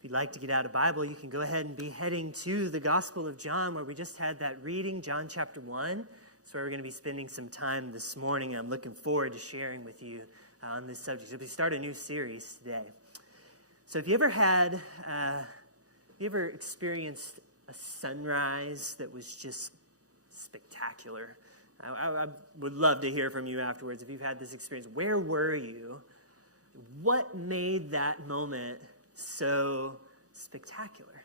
If you'd like to get out a Bible, you can go ahead and be heading to the Gospel of John, where we just had that reading, John chapter 1. That's where we're going to be spending some time this morning. I'm looking forward to sharing with you on this subject. So we start a new series today. So if you ever experienced a sunrise that was just spectacular? I would love to hear from you afterwards if you've had this experience. Where were you? What made that moment so spectacular?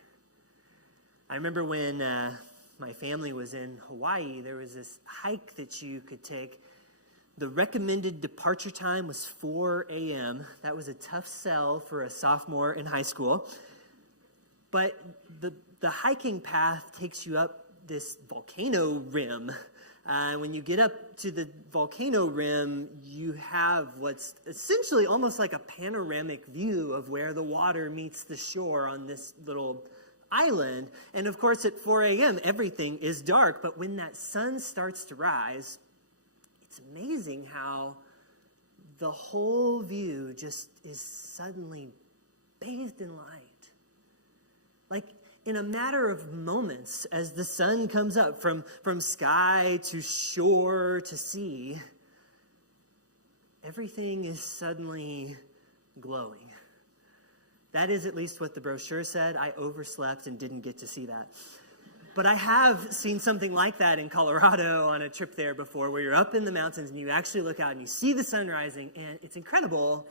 I remember when my family was in Hawaii, there was this hike that you could take. The recommended departure time was 4 a.m. That was a tough sell for a sophomore in high school. But the hiking path takes you up this volcano rim. When you get up to the volcano rim, you have what's essentially almost like a panoramic view of where the water meets the shore on this little island. And of course, at 4 a.m., everything is dark. But when that sun starts to rise, it's amazing how the whole view just is suddenly bathed in light. Like, in a matter of moments, as the sun comes up from sky to shore to sea, everything is suddenly glowing. That is at least what the brochure said. I overslept and didn't get to see that. But I have seen something like that in Colorado on a trip there before, where you're up in the mountains and you actually look out and you see the sun rising, and it's incredible.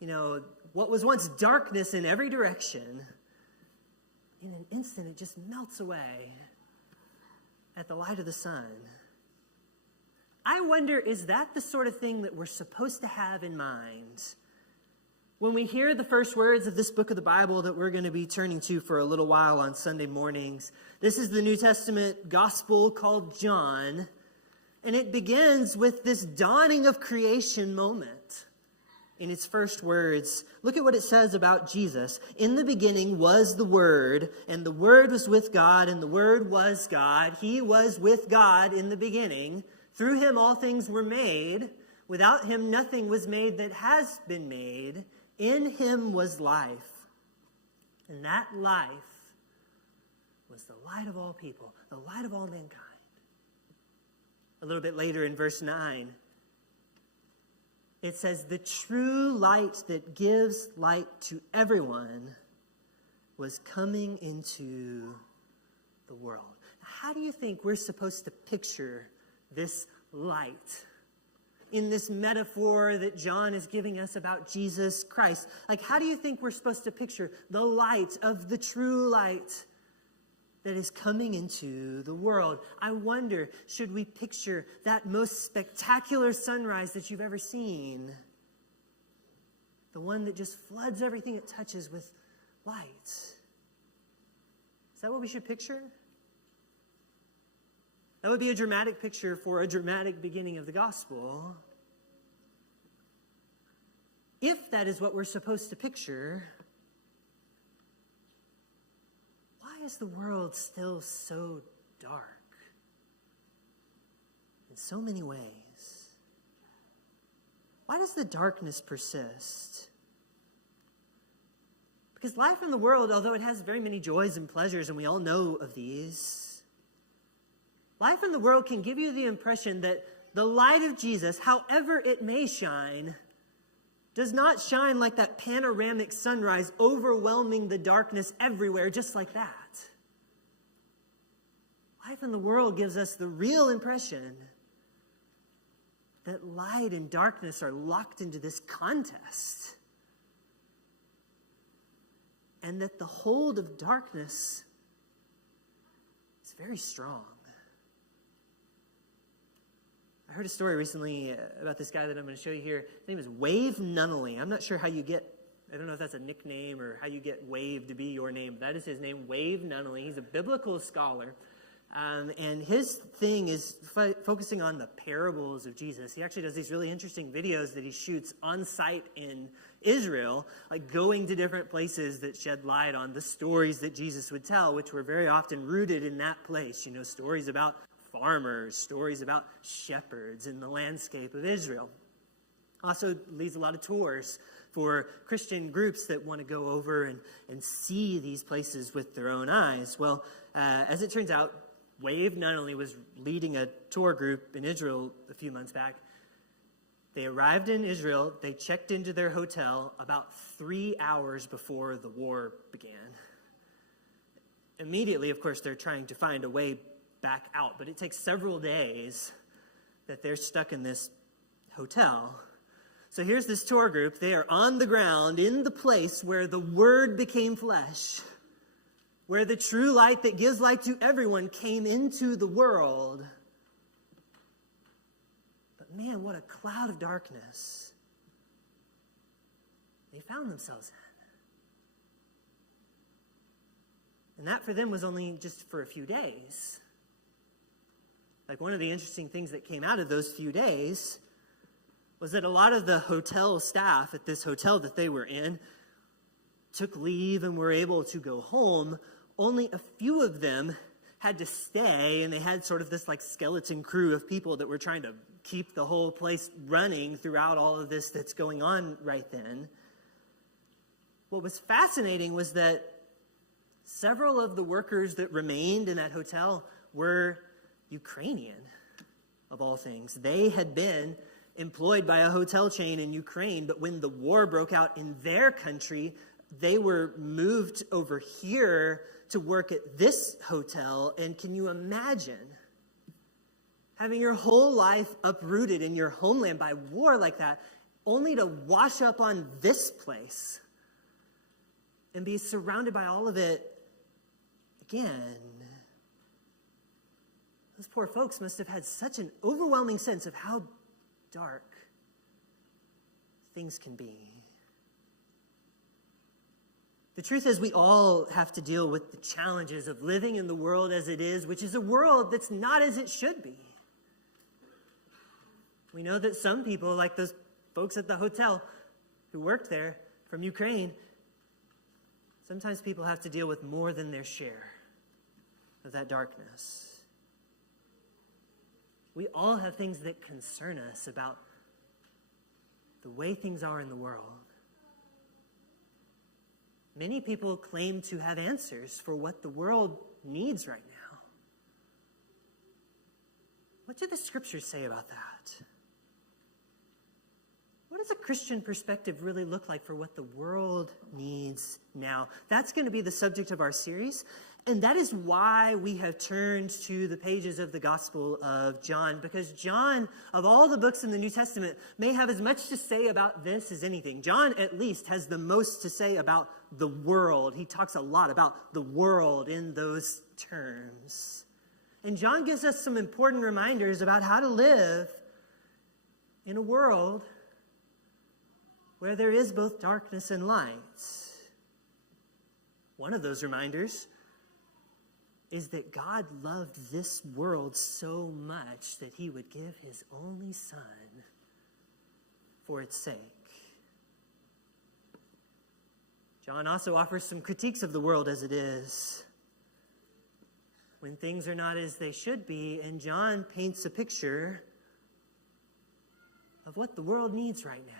You know, what was once darkness in every direction, in an instant, it just melts away at the light of the sun. I wonder, is that the sort of thing that we're supposed to have in mind when we hear the first words of this book of the Bible that we're going to be turning to for a little while on Sunday mornings? This is the New Testament gospel called John, and it begins with this dawning of creation moment. In its first words, look at what it says about Jesus. In the beginning was the Word, and the Word was with God, and the Word was God. He was with God in the beginning. Through him all things were made. Without him nothing was made that has been made. In him was life, and that life was the light of all people, the light of all mankind. A little bit later in verse 9, it says, the true light that gives light to everyone was coming into the world. How do you think we're supposed to picture this light in this metaphor that John is giving us about Jesus Christ? Like, how do you think we're supposed to picture the light of the true light that is coming into the world? I wonder, should we picture that most spectacular sunrise that you've ever seen? The one that just floods everything it touches with light. Is that what we should picture? That would be a dramatic picture for a dramatic beginning of the gospel. If that is what we're supposed to picture, why is the world still so dark in so many ways? Why does the darkness persist? Because life in the world, although it has very many joys and pleasures, and we all know of these, life in the world can give you the impression that the light of Jesus, however it may shine, does not shine like that panoramic sunrise overwhelming the darkness everywhere, just like that. Life in the world gives us the real impression that light and darkness are locked into this contest, and that the hold of darkness is very strong. I heard a story recently about this guy that I'm going to show you here. His name is Wave Nunnally. I'm not sure how you get, I don't know if that's a nickname or how you get Wave to be your name. That is his name, Wave Nunnally. He's a biblical scholar. And his thing is focusing on the parables of Jesus. He actually does these really interesting videos that he shoots on site in Israel, like going to different places that shed light on the stories that Jesus would tell, which were very often rooted in that place. You know, stories about farmers, stories about shepherds in the landscape of Israel. Also leads a lot of tours for Christian groups that want to go over and see these places with their own eyes. Well, as it turns out, Wave not only was leading a tour group in Israel a few months back, they arrived in Israel, they checked into their hotel about 3 hours before the war began. Immediately, of course, they're trying to find a way back out, but it takes several days that they're stuck in this hotel. So here's this tour group. They are on the ground in the place where the Word became flesh, where the true light that gives light to everyone came into the world. But man, what a cloud of darkness they found themselves in. And that for them was only just for a few days. Like, one of the interesting things that came out of those few days was that a lot of the hotel staff at this hotel that they were in took leave and were able to go home. Only a few of them had to stay, and they had sort of this like skeleton crew of people that were trying to keep the whole place running throughout all of this that's going on right then. What was fascinating was that several of the workers that remained in that hotel were Ukrainian, of all things. They had been employed by a hotel chain in Ukraine, but when the war broke out in their country, they were moved over here to work at this hotel. And can you imagine having your whole life uprooted in your homeland by war like that, only to wash up on this place and be surrounded by all of it again? Those poor folks must have had such an overwhelming sense of how dark things can be. The truth is, we all have to deal with the challenges of living in the world as it is, which is a world that's not as it should be. We know that some people, like those folks at the hotel who worked there from Ukraine, sometimes people have to deal with more than their share of that darkness. We all have things that concern us about the way things are in the world. Many people claim to have answers for what the world needs right now. What do the scriptures say about that? What does a Christian perspective really look like for what the world needs now? That's going to be the subject of our series. And that is why we have turned to the pages of the Gospel of John, because John, of all the books in the New Testament, may have as much to say about this as anything. John, at least, has the most to say about the world. He talks a lot about the world in those terms. And John gives us some important reminders about how to live in a world where there is both darkness and light. One of those reminders is that God loved this world so much that he would give his only son for its sake. John also offers some critiques of the world as it is, when things are not as they should be, and John paints a picture of what the world needs right now.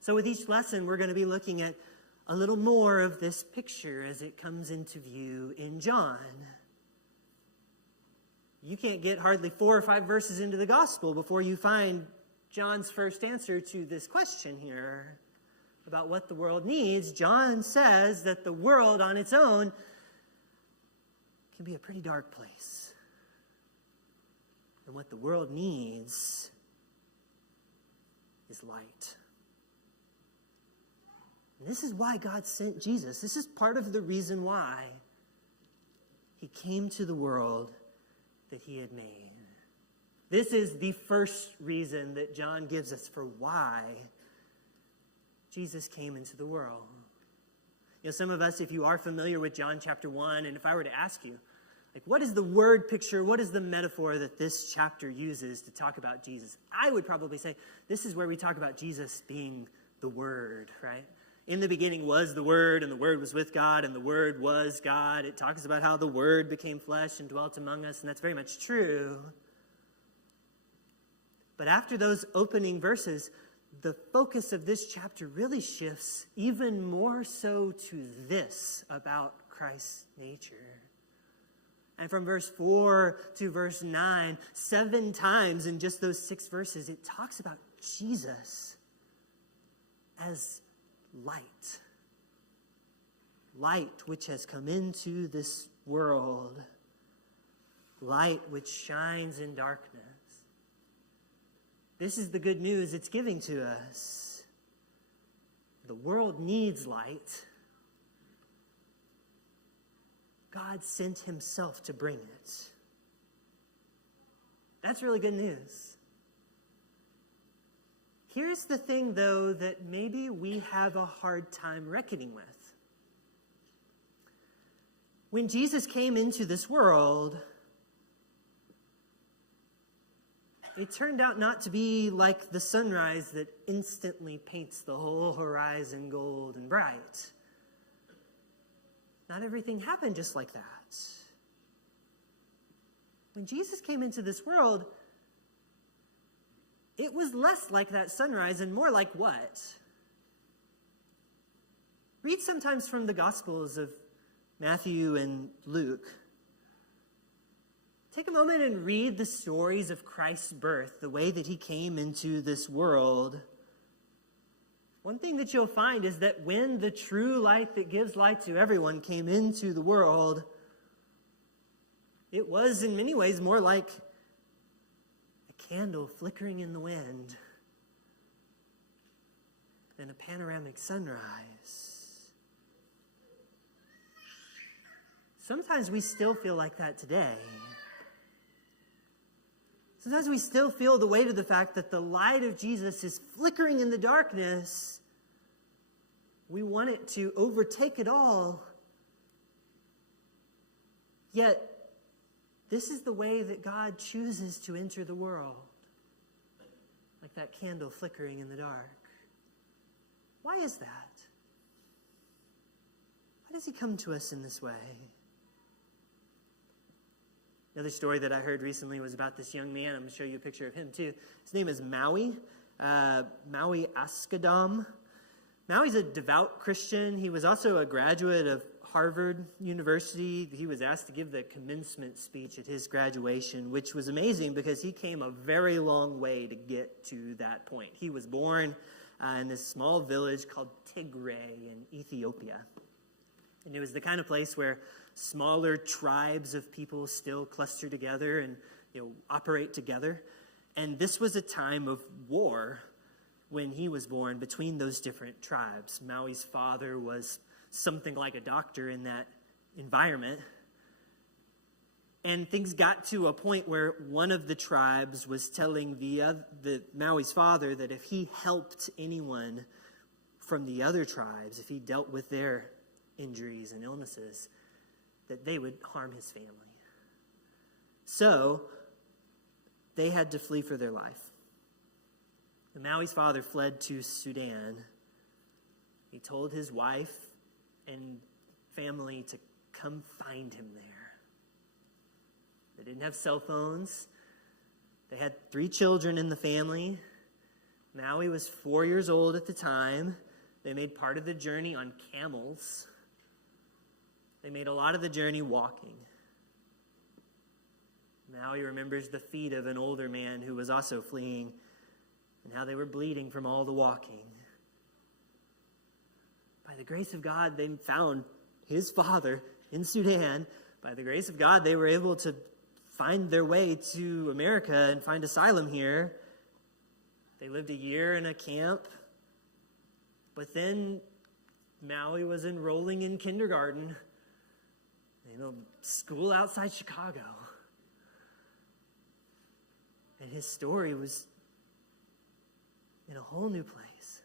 So with each lesson, we're going to be looking at a little more of this picture as it comes into view in John. You can't get hardly 4 or 5 verses into the gospel before you find John's first answer to this question here about what the world needs. John says that the world on its own can be a pretty dark place. And what the world needs is light. And this is why God sent Jesus. This is part of the reason why he came to the world that he had made. This is the first reason that John gives us for why Jesus came into the world. You know, some of us, if you are familiar with John chapter 1, and if I were to ask you, like, what is the word picture, what is the metaphor that this chapter uses to talk about Jesus? I would probably say this is where we talk about Jesus being the Word, right? In the beginning was the Word, and the Word was with God, and the Word was God. It talks about how the Word became flesh and dwelt among us, and that's very much true. But after those opening verses, the focus of this chapter really shifts even more so to this about Christ's nature. And from verse 4 to verse 9, 7 times in just those 6 verses, it talks about Jesus as light. Light which has come into this world. Light which shines in darkness. This is the good news it's giving to us. The world needs light. God sent himself to bring it. That's really good news. Here's the thing, though, that maybe we have a hard time reckoning with. When Jesus came into this world, it turned out not to be like the sunrise that instantly paints the whole horizon gold and bright. Not everything happened just like that. When Jesus came into this world, it was less like that sunrise and more like what? Read sometimes from the Gospels of Matthew and Luke. Take a moment and read the stories of Christ's birth, the way that he came into this world. One thing that you'll find is that when the true light that gives light to everyone came into the world, it was in many ways more like a candle flickering in the wind than a panoramic sunrise. Sometimes we still feel like that today. Sometimes we still feel the weight of the fact that the light of Jesus is flickering in the darkness. We want it to overtake it all. Yet, this is the way that God chooses to enter the world. Like that candle flickering in the dark. Why is that? Why does he come to us in this way? Another story that I heard recently was about this young man. I'm going to show you a picture of him too. His name is Maui Askadam. Maui's a devout Christian. He was also a graduate of Harvard University. He was asked to give the commencement speech at his graduation, which was amazing because he came a very long way to get to that point. He was born in this small village called Tigray in Ethiopia. And it was the kind of place where smaller tribes of people still cluster together and operate together. And this was a time of war when he was born between those different tribes. Maui's father was something like a doctor in that environment. And things got to a point where one of the tribes was telling the Maui's father that if he helped anyone from the other tribes, if he dealt with their injuries and illnesses, that they would harm his family. So they had to flee for their life. And Maui's father fled to Sudan. He told his wife and family to come find him there. They didn't have cell phones. They had 3 children in the family. Maui was 4 years old at the time. They made part of the journey on camels. They made a lot of the journey walking. Maui remembers the feet of an older man who was also fleeing and how they were bleeding from all the walking. By the grace of God, they found his father in Sudan. By the grace of God, they were able to find their way to America and find asylum here. They lived a year in a camp. But then Maui was enrolling in kindergarten. School outside Chicago. And his story was in a whole new place.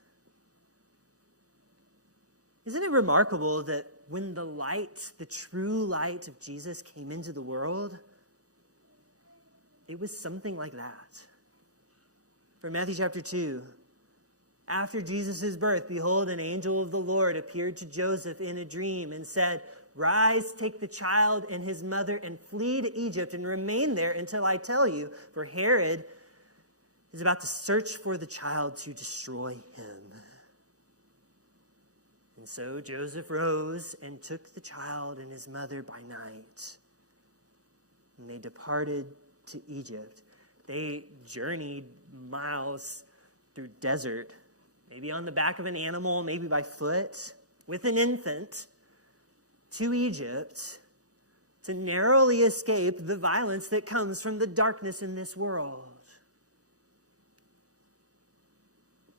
Isn't it remarkable that when the light, the true light of Jesus came into the world, it was something like that? From Matthew chapter 2, after Jesus' birth, behold, an angel of the Lord appeared to Joseph in a dream and said, "Rise, take the child and his mother and flee to Egypt and remain there until I tell you, for Herod is about to search for the child to destroy him. And so Joseph rose and took the child and his mother by night, and they departed to Egypt. They journeyed miles through desert, maybe on the back of an animal, maybe by foot, with an infant, to Egypt to narrowly escape the violence that comes from the darkness in this world.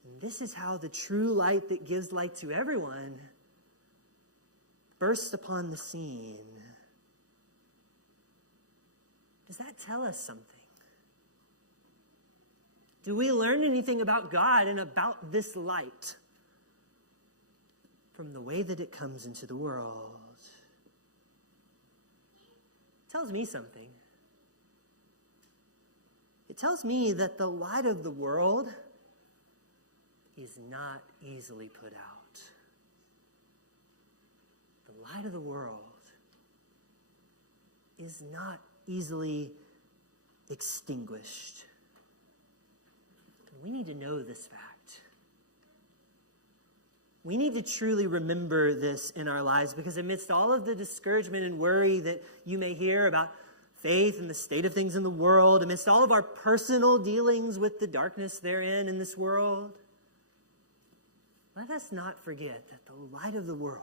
And this is how the true light that gives light to everyone burst upon the scene. Does that tell us something? Do we learn anything about God and about this light from the way that it comes into the world? It tells me something. It tells me that the light of the world is not easily put out. The light of the world is not easily extinguished. We need to know this fact. We need to truly remember this in our lives, because amidst all of the discouragement and worry that you may hear about faith and the state of things in the world, amidst all of our personal dealings with the darkness therein in this world, let us not forget that the light of the world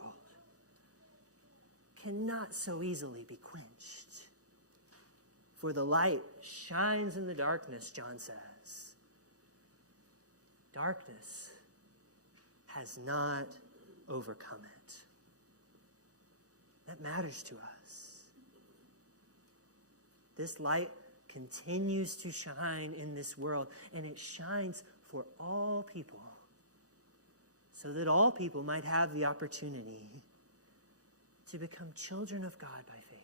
cannot so easily be quenched. For the light shines in the darkness, John says. Darkness has not overcome it. That matters to us. This light continues to shine in this world, and it shines for all people, so that all people might have the opportunity to become children of God by faith.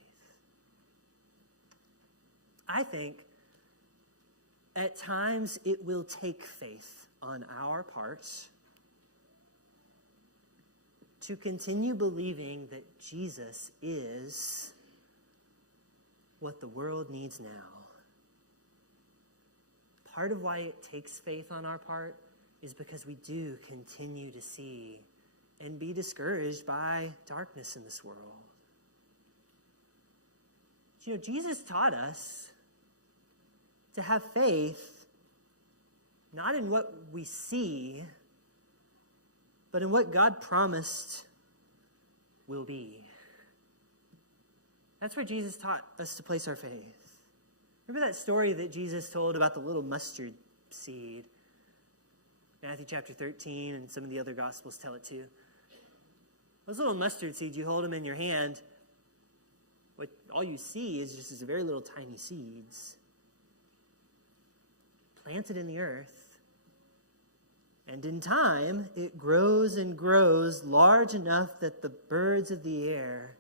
I think at times it will take faith on our parts to continue believing that Jesus is what the world needs now. Part of why it takes faith on our part is because we do continue to see and be discouraged by darkness in this world. You know, Jesus taught us to have faith not in what we see, but in what God promised will be. That's where Jesus taught us to place our faith. Remember that story that Jesus told about the little mustard seed? Matthew chapter 13, and some of the other Gospels tell it too. Those little mustard seeds, you hold them in your hand, all you see is just these very little tiny seeds planted in the earth. And in time, it grows and grows large enough that the birds of the air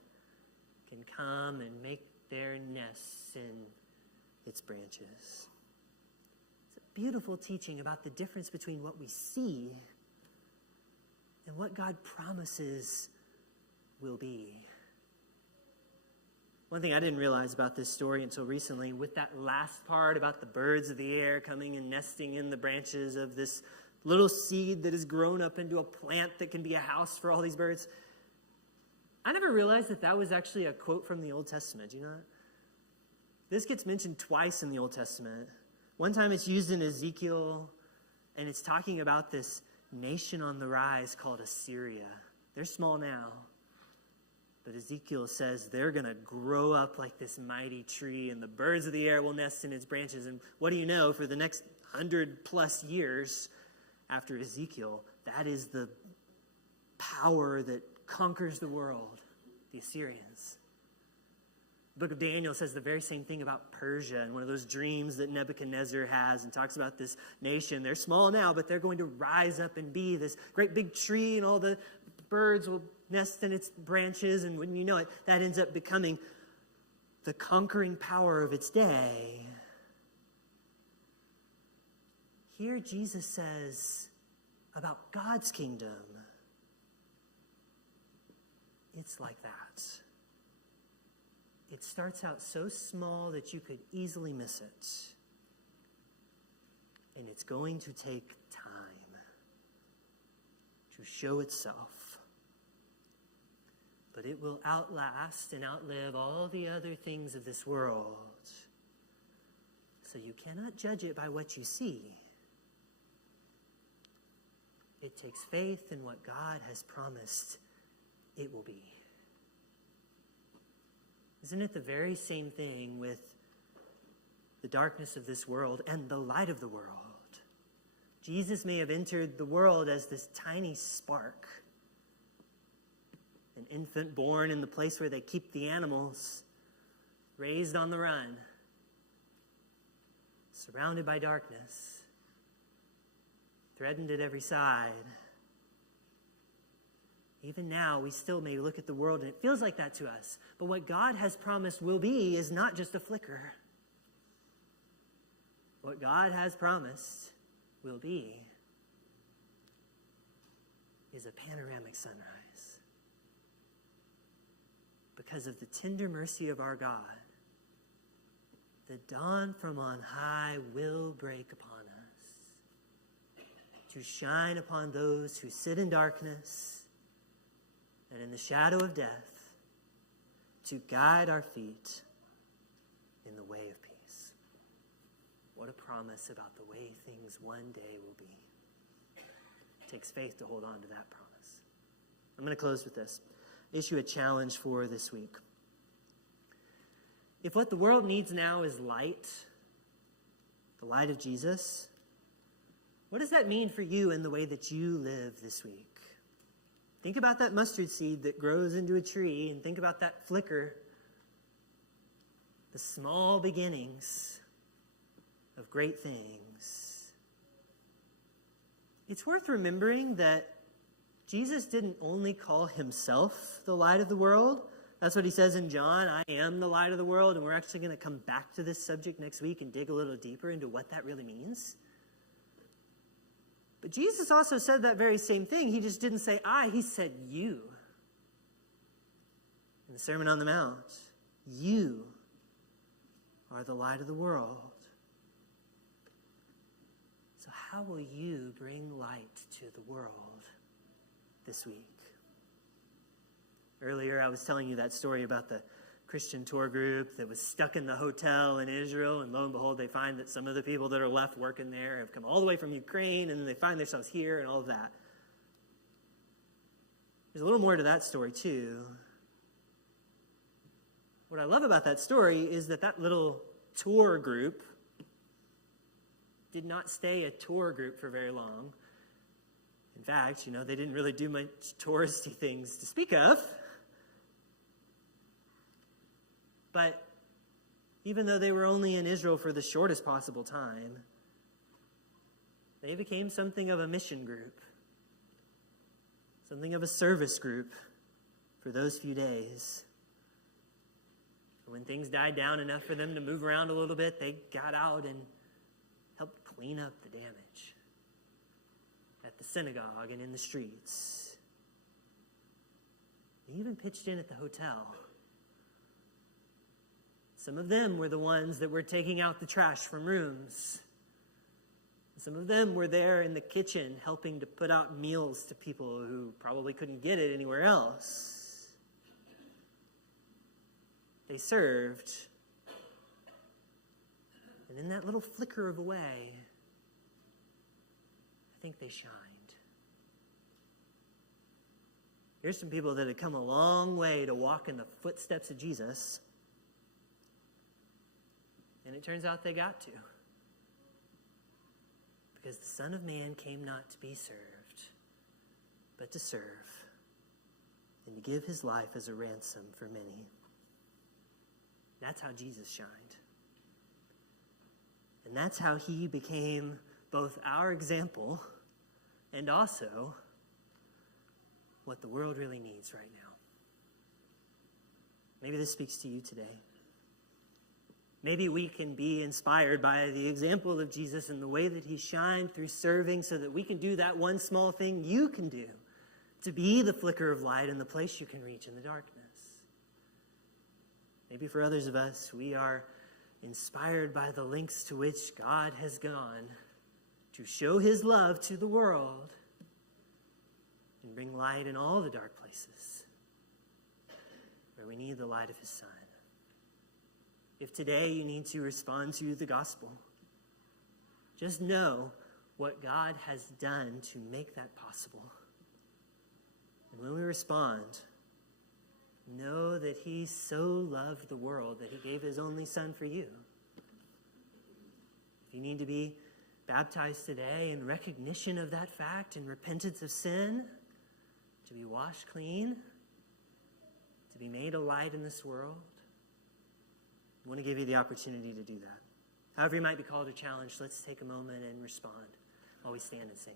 can come and make their nests in its branches. It's a beautiful teaching about the difference between what we see and what God promises will be. One thing I didn't realize about this story until recently, with that last part about the birds of the air coming and nesting in the branches of this little seed that has grown up into a plant that can be a house for all these birds. I never realized that that was actually a quote from the Old Testament. Do you know that? This gets mentioned twice in the Old Testament. One time it's used in Ezekiel, and it's talking about this nation on the rise called Assyria. They're small now, but Ezekiel says they're going to grow up like this mighty tree, and the birds of the air will nest in its branches. And what do you know? For the next 100+ years after Ezekiel, that is the power that conquers the world, the Assyrians. The book of Daniel says the very same thing about Persia, and one of those dreams that Nebuchadnezzar has, and talks about this nation. They're small now, but they're going to rise up and be this great big tree, and all the birds will nest in its branches, and when you know it, that ends up becoming the conquering power of its day. Here Jesus says about God's kingdom, it's like that. It starts out so small that you could easily miss it. And it's going to take time to show itself. But it will outlast and outlive all the other things of this world. So you cannot judge it by what you see. It takes faith in what God has promised it will be. Isn't it the very same thing with the darkness of this world and the light of the world? Jesus may have entered the world as this tiny spark, an infant born in the place where they keep the animals, raised on the run, surrounded by darkness, threatened at every side. Even now, we still may look at the world and it feels like that to us. But what God has promised will be is not just a flicker. What God has promised will be is a panoramic sunrise. Because of the tender mercy of our God, the dawn from on high will break upon us to shine upon those who sit in darkness and in the shadow of death, to guide our feet in the way of peace. What a promise about the way things one day will be. It takes faith to hold on to that promise. I'm going to close with this. Issue a challenge for this week. If what the world needs now is light, the light of Jesus, what does that mean for you in the way that you live this week? Think about that mustard seed that grows into a tree, and think about that flicker, the small beginnings of great things. It's worth remembering that Jesus didn't only call himself the light of the world. That's what he says in John, I am the light of the world, and we're actually going to come back to this subject next week and dig a little deeper into what that really means. But Jesus also said that very same thing. He just didn't say I, he said you. In the Sermon on the Mount, you are the light of the world. So how will you bring light to the world this week? Earlier, I was telling you that story about the Christian tour group that was stuck in the hotel in Israel, and lo and behold, they find that some of the people that are left working there have come all the way from Ukraine, and then they find themselves here and all of that. There's a little more to that story, too. What I love about that story is that that little tour group did not stay a tour group for very long. In fact, they didn't really do much touristy things to speak of. But even though they were only in Israel for the shortest possible time, they became something of a mission group, something of a service group for those few days. When things died down enough for them to move around a little bit, they got out and helped clean up the damage at the synagogue and in the streets. They even pitched in at the hotel. Some of them were the ones that were taking out the trash from rooms. Some of them were there in the kitchen helping to put out meals to people who probably couldn't get it anywhere else. They served. And in that little flicker of a way, I think they shined. Here's some people that had come a long way to walk in the footsteps of Jesus. And it turns out they got to. Because the Son of Man came not to be served, but to serve, and to give his life as a ransom for many. That's how Jesus shined. And that's how he became both our example and also what the world really needs right now. Maybe this speaks to you today. Maybe we can be inspired by the example of Jesus and the way that he shined through serving, so that we can do that one small thing you can do to be the flicker of light in the place you can reach in the darkness. Maybe for others of us, we are inspired by the lengths to which God has gone to show his love to the world and bring light in all the dark places where we need the light of his Son. If today you need to respond to the gospel, just know what God has done to make that possible. And when we respond, know that he so loved the world that he gave his only Son for you. If you need to be baptized today in recognition of that fact and repentance of sin, to be washed clean, to be made a light in this world, I want to give you the opportunity to do that. However you might be called or challenged, let's take a moment and respond while we stand and sing.